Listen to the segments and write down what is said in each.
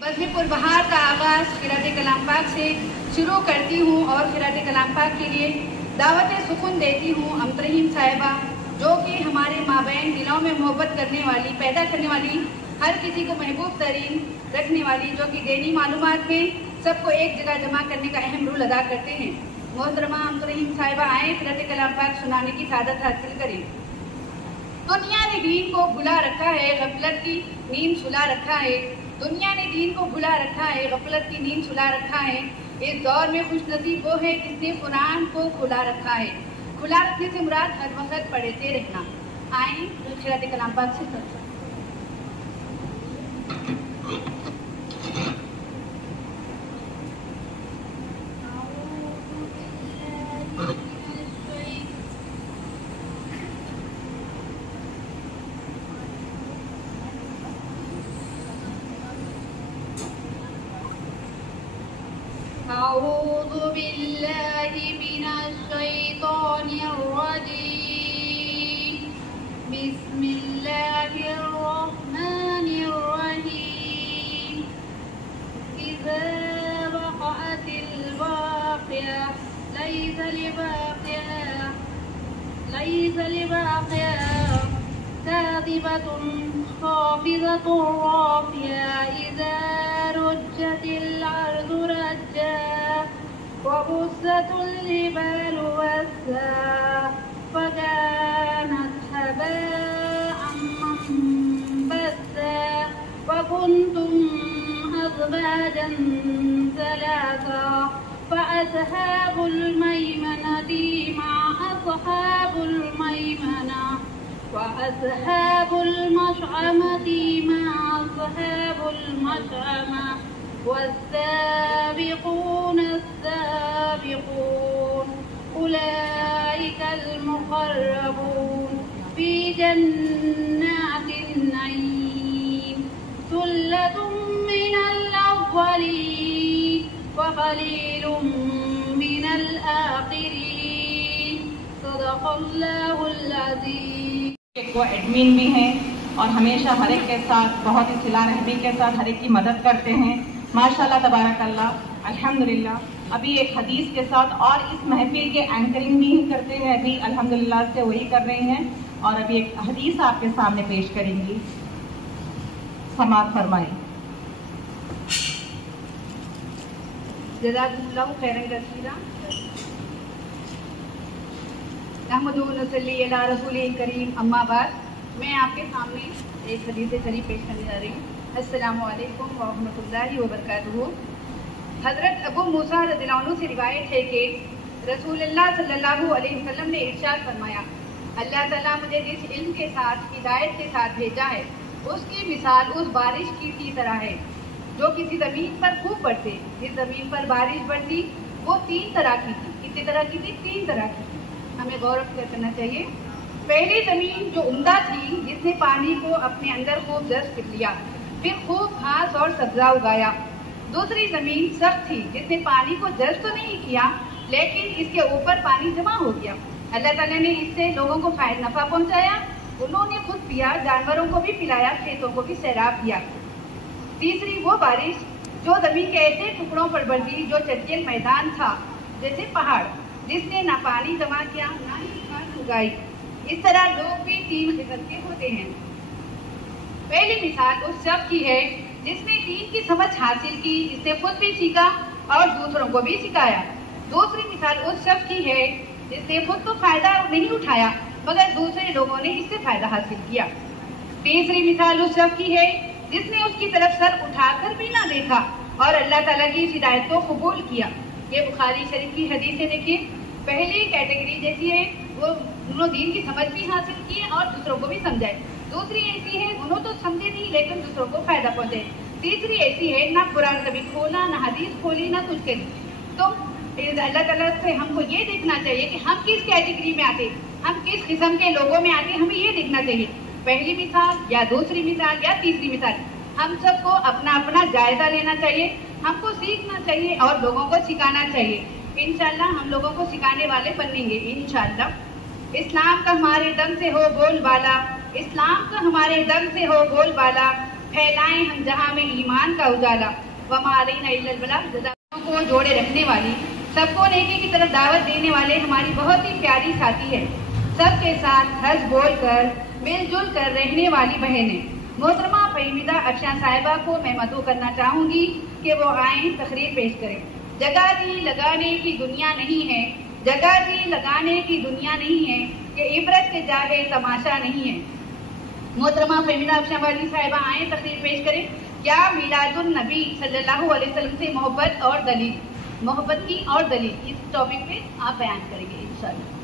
बज़्म पुरबहार का आगाज़ क़िरात कलाम पाक से शुरू करती हूँ और क़िरात कलाम पाक के लिए दावत सुकून देती हूँ अमतरहीम साहिबा, जो कि हमारे माबैन दिलों में मोहब्बत करने वाली, पैदा करने वाली, हर किसी को महबूब तरीन रखने वाली, जो कि दीनी मालूमात में सबको एक जगह जमा करने का अहम रोल अदा करते हैं। मोहतरमा अमतरहीम साहिबा आएँ, क़िरात कलाम पाक सुनाने की सादत हासिल करें। दुनिया ने दीन को भुला रखा है, गफलत की नींद सुला रखा है। दुनिया ने दीन को भुला रखा है, गफलत की नींद सुला रखा है। इस दौर में खुशनसीब वो है जिसने कुरान को खुला रखा है। खुला रखने से मुराद हर वक्त पढ़ते रहना। आए क़िरात कलाम पाक से أعوذ بالله من الشيطان الرجيم بسم الله الرحمن الرحيم إذا وقعت الواقعة ليس لباقيها كاذبة خافضة رافعة إذا رجت الأرض رجا وبست الجبال بسا فكانت هباء منبثا وكنتم أزواجا ثلاثا فأصحاب الميمنة ما أصحاب الميمنة وأصحاب المشأمة ما أصحاب المشأمة والسابقون السابقون أولئك المقربون في جنات النعيم ثلة من الأولين وقليل من الآخرين صدق الله العظيم। वो एडमिन भी हैं और हमेशा हर एक के साथ बहुत ही सिला रहमी के साथ हर एक की मदद करते हैं। माशाल्लाह तबारकल्लाह अल्हम्दुलिल्लाह। अभी एक हदीस के साथ और इस महफिल के एंकरिंग भी करते हैं, अभी अल्हम्दुलिल्लाह से वही कर रहे हैं और अभी एक हदीस आपके सामने पेश करेंगी। समाअत फरमाएं। जज़ाकुमुल्लाहु खैरन कसीरा। नहमदुहु व नसल्ली अला रसूलिल करीम, अम्मा बाद। मैं आपके सामने एक हदीस शरीफ पेश करने जा रही हूँ। अस्सलामु अलैकुम व रहमतुल्लाहि व बरकातुहू। हज़रत अबू मूसा रज़ियल्लाहु अन्हु से रिवायत है कि रसूलुल्लाह सल्लल्लाहु अलैहि वसल्लम ने इरशाद फरमाया, अल्लाह ताला मुझे जिस इल्म के साथ, हिदायत के साथ भेजा है, उसकी मिसाल उस बारिश की तरह है जो किसी ज़मीन पर खूब बरसे। जिस ज़मीन पर बारिश बरसी वो तीन तरह की थी। कितनी तरह की थी? तीन तरह की थी। हमें गौर करना चाहिए। पहली ज़मीन जो उम्दा थी, जिसने पानी को अपने अंदर खूब जज़्ब कर लिया, फिर खूब घास और सब्ज़ा उगाया। दूसरी ज़मीन सख्त थी, जिसने पानी को जज़्ब तो नहीं किया लेकिन इसके ऊपर पानी जमा हो गया। अल्लाह ताला ने इससे लोगों को नफ़ा पहुँचाया, उन्होंने खुद पिया, जानवरों को भी पिलाया, खेतों को भी सैराब किया। तीसरी वो बारिश जो ज़मीन के ऐसे टुकड़ों पर बरसी जो चटियल मैदान था जैसे पहाड़, जिसने ना पानी जमा किया ना ही घास उगाई। इस तरह लोग भी तीन किस्म के होते हैं। पहली मिसाल उस शख्स की है जिसने दीन की समझ हासिल की, इसने खुद भी सीखा और दूसरों को भी सिखाया। दूसरी मिसाल उस शख्स की है जिसने खुद तो फायदा नहीं उठाया मगर दूसरे लोगों ने इससे फायदा हासिल किया। तीसरी मिसाल उस शख्स की है जिसने उसकी तरफ सर उठाकर भी ना देखा और अल्लाह ताला की हिदायत को कबूल किया। ये बुखारी शरीफ की हदीस है। देखिए, पहली कैटेगरी जैसी है वो उन्होंने दीन की समझ भी हासिल की और दूसरों को भी समझाए। दूसरी ऐसी है उन्होंने तो समझे नहीं लेकिन दूसरों को फायदा पहुंचे। तीसरी ऐसी है ना कुरान कभी खोला, ना हदीस खोली, ना कुछ करी। तो अल्लाह ताला से हमको ये देखना चाहिए कि हम किस कैटेगरी में आते, हम किस किस्म के लोगों में आते, हमें ये देखना चाहिए। पहली मिसाल या दूसरी मिसाल या तीसरी मिसाल, हम सबको अपना अपना जायजा लेना चाहिए, हमको सीखना चाहिए और लोगों को सिखाना चाहिए। इंशाल्लाह हम लोगों को सिखाने वाले बनेंगे इंशाल्लाह। इस्लाम का हमारे दम से हो बोलबाला, इस्लाम का हमारे दम से हो बोलबाला, پھیلائیں ہم جہاں میں ایمان کا اجالا، وما علینا الا البلاغ، جزاؤں کو جوڑے رکھنے والی، سب کو نیکی کی طرف دعوت دینے والے ہماری بہت ہی پیاری ساتھی ہے، سب کے ساتھ ہنس بول کر مل جل کر رہنے والی بہنیں۔ محترمہ فہمیدہ افشاں صاحبہ کو میں مدعو کرنا چاہوں گی کہ وہ آئیں تقریر پیش کریں۔ جگہ دی لگانے کی دنیا نہیں ہے، جگہ دی لگانے کی دنیا نہیں ہے کہ عبرت کے جاہے تماشا نہیں ہے۔ محترمہ فہمیدہ افشاں والی صاحبہ آئیں تقریر پیش کریں۔ کیا میلاد النبی صلی اللہ علیہ وسلم سے محبت اور دلیل، محبت کی اور دلیل، اس ٹاپک پہ آپ بیان کریں گے انشاءاللہ۔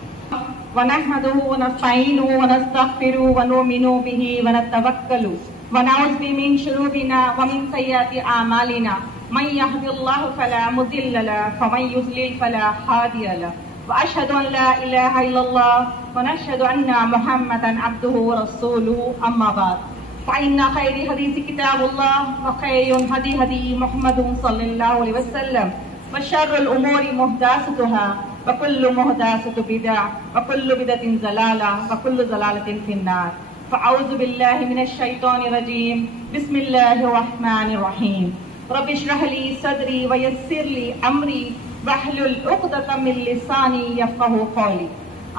ونحمده ونستعينه ونستغفره ونؤمن به ونتوكل ونعوذ به من شرورنا ومن سيئات أعمالنا من يهد الله فلا مضل له ومن يضلل فلا هادي له وأشهد أن لا إله إلا الله ونشهد أن محمدا عبده ورسوله أما بعد فإن خير حديث كتاب الله وخير هدي محمد صلى الله عليه وسلم وشر الأمور محدثاتها وكل محدثة بدعة وكل بدعة ضلالة وكل ضلالة في النار فأعوذ بالله من الشيطان الرجيم بسم الله الرحمن الرحيم رب اشرح لي صدري ويسر لي أمري واحلل عقدة من لساني يفقهوا قولي۔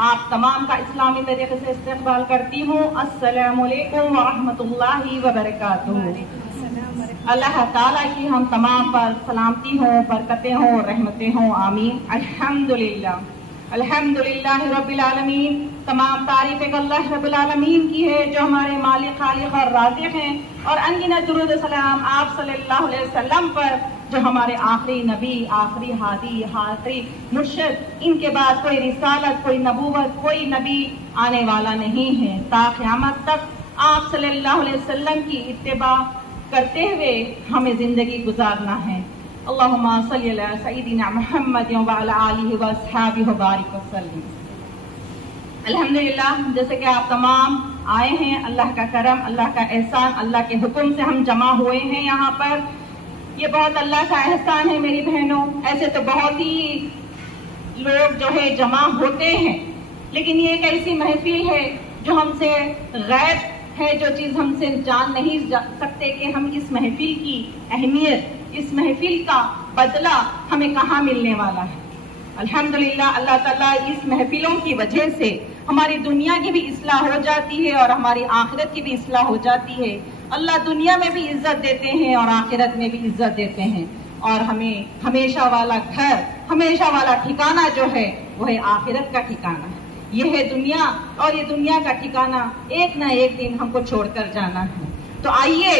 آپ تمام کا اسلامی طریقے سے استقبال کرتی ہوں۔ السلام علیکم ورحمۃ اللہ وبرکاتہ۔ اللہ تعالیٰ کی ہم تمام پر سلامتی ہوں، برکتیں ہوں، رحمتیں ہوں، آمین۔ الحمدللہ الحمدللہ رب العالمین، تمام تعریفیں اللہ رب العالمین کی ہے جو ہمارے مالک، خالق اور رازق ہیں، اور انگنت درود و سلام آپ صلی اللہ علیہ وسلم پر جو ہمارے آخری نبی، آخری ہادی، آخری مرشد، ان کے بعد کوئی رسالت، کوئی نبوت، کوئی نبی آنے والا نہیں ہے۔ تا قیامت تک آپ صلی اللہ علیہ وسلم کی اتباع کرتے ہوئے ہمیں زندگی گزارنا ہے۔ اللہم صلی علی سیدنا محمد وعلی آلہ واصحابہ وبارک وسلم۔ الحمدللہ، جیسے کہ آپ تمام آئے ہیں، اللہ کا کرم، اللہ کا احسان، اللہ کے حکم سے ہم جمع ہوئے ہیں یہاں پر۔ یہ بہت اللہ کا احسان ہے میری بہنوں۔ ایسے تو بہت ہی لوگ جو ہے جمع ہوتے ہیں، لیکن یہ ایک ایسی محفل ہے جو ہم سے غیب ہے، جو چیز ہم سے جان نہیں سکتے کہ ہم اس محفل کی اہمیت، اس محفل کا بدلہ ہمیں کہاں ملنے والا ہے۔ الحمدللہ اللہ تعالیٰ اس محفلوں کی وجہ سے ہماری دنیا کی بھی اصلاح ہو جاتی ہے اور ہماری آخرت کی بھی اصلاح ہو جاتی ہے۔ اللہ دنیا میں بھی عزت دیتے ہیں اور آخرت میں بھی عزت دیتے ہیں، اور ہمیں ہمیشہ والا گھر، ہمیشہ والا ٹھکانہ جو ہے وہ ہے آخرت کا ٹھکانہ۔ یہ ہے دنیا، اور یہ دنیا کا ٹھکانہ ایک نہ ایک دن ہم کو چھوڑ کر جانا ہے۔ تو آئیے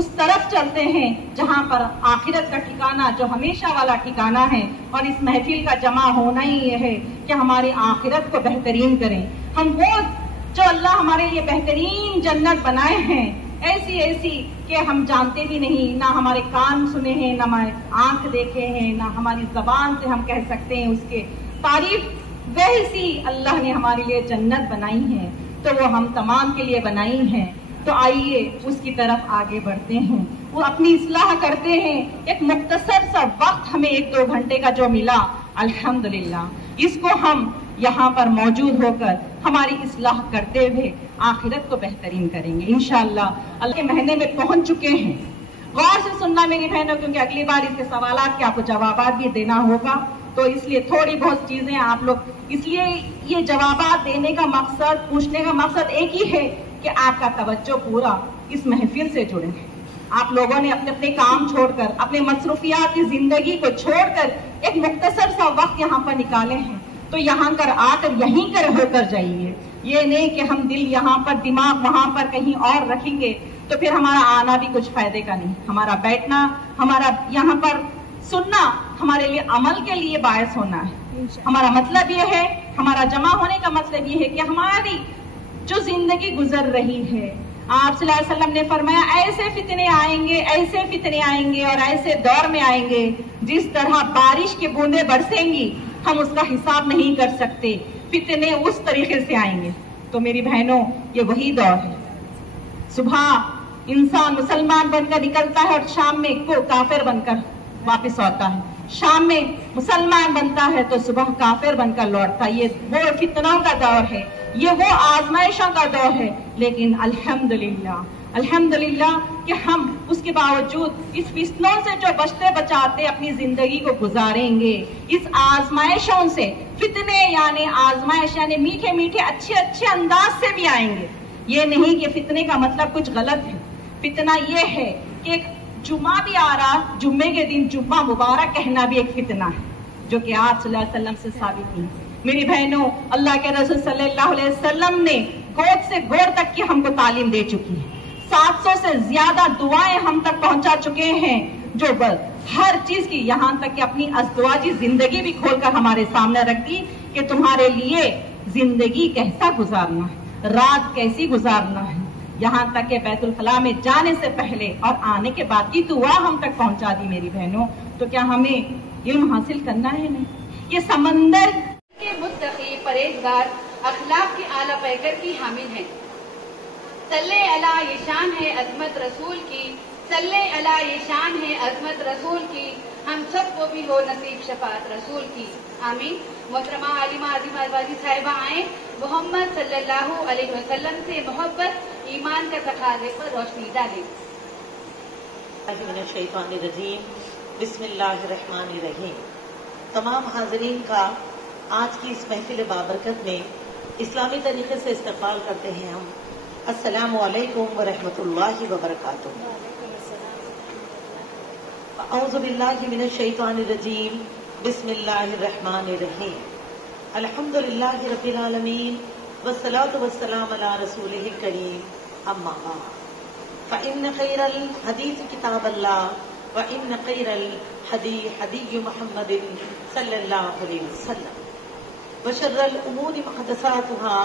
اس طرف چلتے ہیں جہاں پر آخرت کا ٹھکانہ، جو ہمیشہ والا ٹھکانہ ہے، اور اس محفل کا جمع ہونا ہی یہ ہے کہ ہماری آخرت کو بہترین کریں۔ ہم وہ جو اللہ ہمارے لیے بہترین جنت بنائے ہیں، ایسی ایسی کہ ہم جانتے بھی نہیں، نہ ہمارے کان سنے ہیں، نہ ہمارے آنکھ دیکھے ہیں، نہ ہماری زبان سے ہم کہہ سکتے ہیں اس کے تعریف، ویسی اللہ نے ہمارے لیے جنت بنائی ہے، تو وہ ہم تمام کے لیے بنائی ہیں۔ تو آئیے اس کی طرف آگے بڑھتے ہیں، وہ اپنی اصلاح کرتے ہیں۔ ایک مختصر سا وقت ہمیں 1-2 گھنٹے کا جو ملا، الحمدللہ اس کو ہم یہاں پر موجود ہو کر ہماری اصلاح کرتے ہوئے آخرت کو بہترین کریں گے انشاءاللہ۔ اللہ کے مہینے میں پہنچ چکے ہیں، غور سے سننا میری بہنوں، کیونکہ اگلی بار اس کے سوالات کے آپ کو جوابات بھی دینا ہوگا، تو اس لیے تھوڑی بہت چیزیں آپ لوگ، اس لیے یہ جوابات دینے کا مقصد، پوچھنے کا مقصد ایک ہی ہے کہ آپ کا توجہ پورا اس محفل سے جڑے ہیں۔ آپ لوگوں نے اپنے اپنے کام چھوڑ کر، اپنے مصروفیات کی زندگی کو چھوڑ کر ایک مختصر سا وقت یہاں پر نکالے ہیں، تو یہاں کر آ کر یہیں کر ہو کر جائیے۔ یہ نہیں کہ ہم دل یہاں پر، دماغ وہاں پر کہیں اور رکھیں گے تو پھر ہمارا آنا بھی کچھ فائدے کا نہیں۔ ہمارا بیٹھنا، ہمارا یہاں پر سننا ہمارے لیے عمل کے لیے باعث ہونا ہے۔ ہمارا مطلب یہ ہے، ہمارا جمع ہونے کا مطلب یہ ہے کہ ہماری جو زندگی گزر رہی ہے، آپ صلی اللہ علیہ وسلم نے فرمایا ایسے فتنے آئیں گے، ایسے فتنے آئیں گے اور ایسے دور میں آئیں گے، جس طرح بارش کی بوندیں برسیں گی ہم اس کا حساب نہیں کر سکتے، فتنے اس طریقے سے آئیں گے۔ تو میری بہنوں، یہ وہی دور ہے۔ صبح انسان مسلمان بن کر نکلتا ہے اور شام میں کو کافر بن کر واپس آتا ہے، شام میں مسلمان بنتا ہے تو صبح کافر بن کر لوٹتا ہے۔ یہ وہ فتنوں کا دور ہے، یہ وہ آزمائشوں کا دور ہے، لیکن الحمدللہ अल्हम्दुलिल्लाह कि हम उसके बावजूद इस फितनों से जो बचते बचाते अपनी जिंदगी को गुजारेंगे, इस आजमाइशों से, फितने यानी आजमाइश यानी मीठे मीठे अच्छे अच्छे अंदाज से भी आएंगे। ये नहीं कि फितने का मतलब कुछ गलत है। फितना ये है कि एक जुम्मा भी आ रहा, जुम्मे के दिन जुम्मा मुबारक कहना भी एक फितना है, जो कि आप सल्लल्लाहु अलैहि वसल्लम से साबित नहीं। मेरी बहनों, अल्लाह के रसूल सल्लल्लाहु अलैहि वसल्लम ने गोद से गोद तक की हमको तालीम दे चुकी है। 700 से ज्यादा दुआएं हम तक पहुंचा चुके हैं, जो हर चीज की, यहाँ तक कि अपनी अज़दवाजी जिंदगी भी खोलकर हमारे सामने रख दी कि तुम्हारे लिए जिंदगी कैसा गुजारना है, रात कैसी गुजारना है। यहाँ तक कि बैतुल खला में जाने से पहले और आने के बाद की दुआ हम तक पहुंचा दी। मेरी बहनों, तो क्या हमें इल्म हासिल करना है? नहीं, ये समंदर के मुत्तकी परहेजगार अखलाक के आला पैकर की हामिल है। सल्ले अला, ये शान है अजमत रसूल की, सल्ले अला, ये शान है अजमत रसूल की, हम सबको भी हो नसीब शफात रसूल की। आमीन। मोहतरमा आलिमा आज़िमा अज़वाजी साहिबा आए मोहम्मद सल्लल्लाहु अलैहि वसल्लम से मोहब्बत ईमान का तकाज़े पर रोशनी डालें। बिस्मिल्लाहिर्रहमानिर्रहीम। तमाम हाज़रीन का आज की इस महफिल बाबरकत में इस्लामी तरीके से इस्तक़बाल करते हैं हम। अस्सलामु अलैकुम व रहमतुल्लाहि व बरकातुहू। अऊज़ु बिल्लाहि मिनश शैतानिर रजीम। बिस्मिल्लाहिर्रहमानिर्रहीम। अल्हम्दुलिल्लाहि रब्बिल आलमीन वस्सलातु वस्सलामु अला रसूलिहिल करीम। अम्मा बाद, फ़इन्न खैरल हदीस किताबल्लाह व इन्न खैरल हदी मुहम्मदिन सल्लल्लाहु अलैहि वसल्लम व शर्रल उमूरि मुहदसातुहा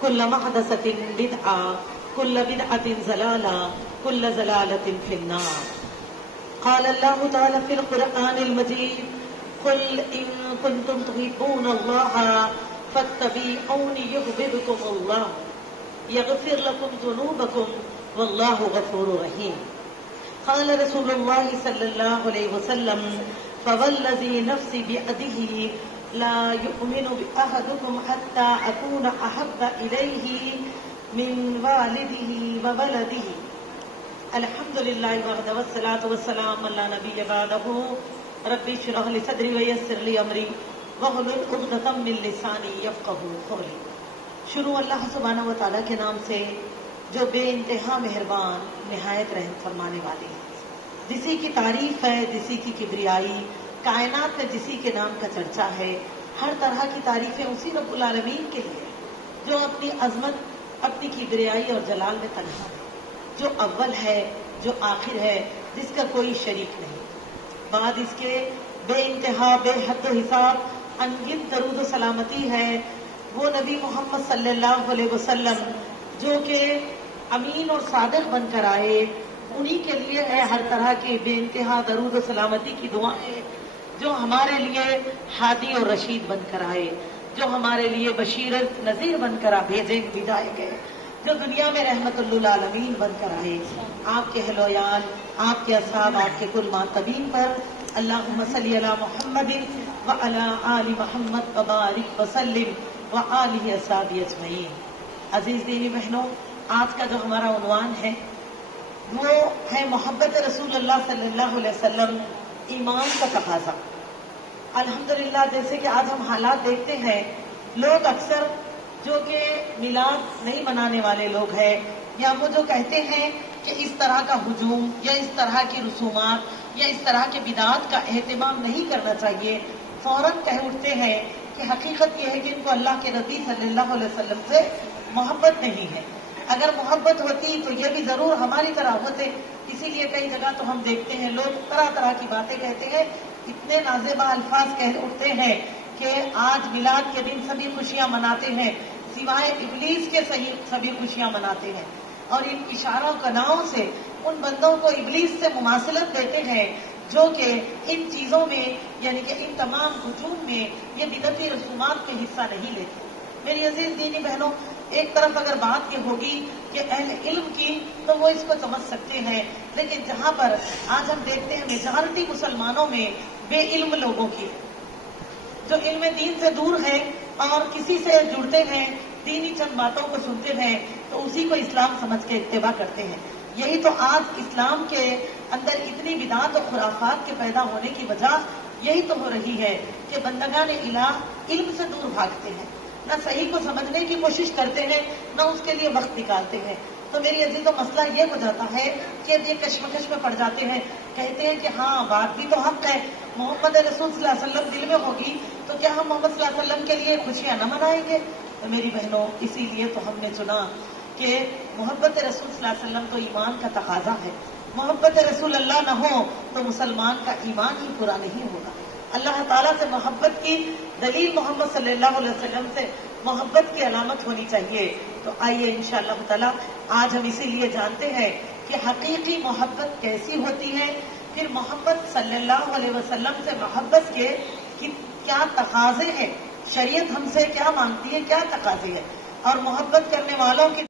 कुल्ल मुहदसतिन बिदअ कुल्ल बिदअतिन ज़लाला कुल्ल ज़लालतिन फिन्नार। क़ाल अल्लाहु तआला फ़िल क़ुरआनिल मजीद क़ुल इन कुन्तुम तुहिब्बूनल्लाह फत्तबिऊनी युहब्बिबकुमुल्लाह यग़फिर लकुम ज़ुनूबकुम वल्लाहु गफ़ूरुर रहीम। क़ाल रसूलुल्लाह सल्लल्लाहु अलैहि वसल्लम फ़वल्लज़ी नफ़्सी बियदिही ला युमिनु अहदुकुम हत्ता अकूना अहब्बा इलैहि मिन वालिदिही व वलदिही। अल्हम्दुलिल्लाहि वहदहु वस्सलातु वस्सलामु अला नबिय्यि बअदहू। रब्बि इश्रह ली सदरी व यस्सिर ली अमरी वहलुल उक़दतम मिन लिसानी यफ़क़हू क़ौली। शुरू अल्लाह सुब्हानहू व तआला के नाम से जो बेइंतहा मेहरबान निहायत रहम फरमाने वाले हैं, जिसी की तारीफ है, जिसी की किबरियाई, कायनात में जिसी के नाम का चर्चा है। हर तरह की तारीफें उसी रब्बुल आलमीन के लिए जो अपनी अजमत, अपनी किबरियाई और जलाल में तन्हा है, जो अव्वल है, जो आखिर है, जिसका कोई शरीक नहीं। बाद इसके बेइंतहा बेहद हिसाब अनगिनत दरूद सलामती है वो नबी मोहम्मद सल्लल्लाहु अलैहि वसल्लम जो कि अमीन और सादिक बनकर आए। उन्हीं के लिए है हर तरह की बेइंतहा दरूद सलामती की दुआएं, जो हमारे लिए हादी और रशीद बनकर आए, जो हमारे लिए बशीरत नजीर बनकर भेजे विदाए गए, जो दुनिया में रहमतुल आलमीन बनकर आए। आपके हलोयान, आपके असहाब, आपके कुल मातबीन पर अल्लाहुम्मा सल्ली अला मुहम्मदिन व अला आलि मुहम्मद व बारिक व सल्लिम व आलिहि अस्हाबी अजमईन। अजीज दीनी बहनों, आज का जो हमारा उन्वान है वो है मोहब्बत रसूलुल्लाह सल्लल्लाहु अलैहि वसल्लम, ईमान का तकाजा। अल्हम्दुलिल्लाह, जैसे कि आज हम हालात देखते हैं, लोग अक्सर जो कि मिलाद नहीं मनाने वाले लोग हैं, या वो जो कहते हैं कि इस तरह का हुजूम या इस तरह की रसूमात या इस तरह के बिदात का एहतमाम नहीं करना चाहिए, फौरन कह उठते हैं कि हकीकत यह है कि इनको अल्लाह के नबी सल्लल्लाहु अलैहि वसल्लम से मोहब्बत नहीं है। अगर मोहब्बत होती तो ये भी जरूर हमारी तरह होते। इसीलिए कई जगह तो हम देखते हैं लोग तरह तरह की बातें कहते हैं, इतने नाज़ेबा अल्फाज कह उठते हैं कि आज मिलाद के दिन सभी खुशियां मनाते हैं, सिवाय इब्लीस के सभी खुशियां मनाते हैं, और इन इशारों कनाओं से उन बंदों को इब्लीस से मुमासिलत देते हैं जो कि इन चीजों में यानी कि इन तमाम हुजूम में ये बिदती रसूमात के हिस्सा नहीं लेते। मेरी अजीज दीनी बहनों, एक तरफ अगर बात ये होगी कि अहले इल्म की तो वो इसको समझ सकते हैं, लेकिन जहां पर आज हम देखते हैं मेजॉरिटी मुसलमानों में बेइल्म लोगों की, जो इल्म दीन से दूर है और किसी से जुड़ते हैं, दीनी चंद बातों को सुनते हैं तो उसी को इस्लाम समझ के इत्तेबा करते हैं। یہی تو آج اسلام کے اندر اتنی بدعات و خرافات کے پیدا ہونے کی وجہ یہی تو ہو رہی ہے کہ بندگان الہ علم سے دور بھاگتے ہیں، نہ صحیح کو سمجھنے کی کوشش کرتے ہیں، نہ اس کے لیے وقت نکالتے ہیں. تو میری عزیزوں مسئلہ یہ ہو جاتا ہے کہ اب یہ کشمکش میں پڑ جاتے ہیں، کہتے ہیں کہ ہاں بات بھی تو حق ہے، محمد رسول صلی اللہ علیہ وسلم دل میں ہوگی تو کیا ہم محمد صلی اللہ علیہ وسلم کے لیے خوشیاں نہ منائیں گے؟ تو میری بہنوں اسی لیے تو ہم نے چنا کہ محبت رسول صلی اللہ علیہ وسلم تو ایمان کا تقاضا ہے، محبت رسول اللہ نہ ہو تو مسلمان کا ایمان ہی پورا نہیں ہوگا. اللہ تعالیٰ سے محبت کی دلیل محمد صلی اللہ علیہ وسلم سے محبت کی علامت ہونی چاہیے. تو آئیے انشاءاللہ تعالیٰ آج ہم اسی لیے جانتے ہیں کہ حقیقی محبت کیسی ہوتی ہے، پھر محمد صلی اللہ علیہ وسلم سے محبت کے کیا تقاضے ہیں، شریعت ہم سے کیا مانگتی ہے، کیا تقاضے ہیں، اور محبت کرنے والوں کی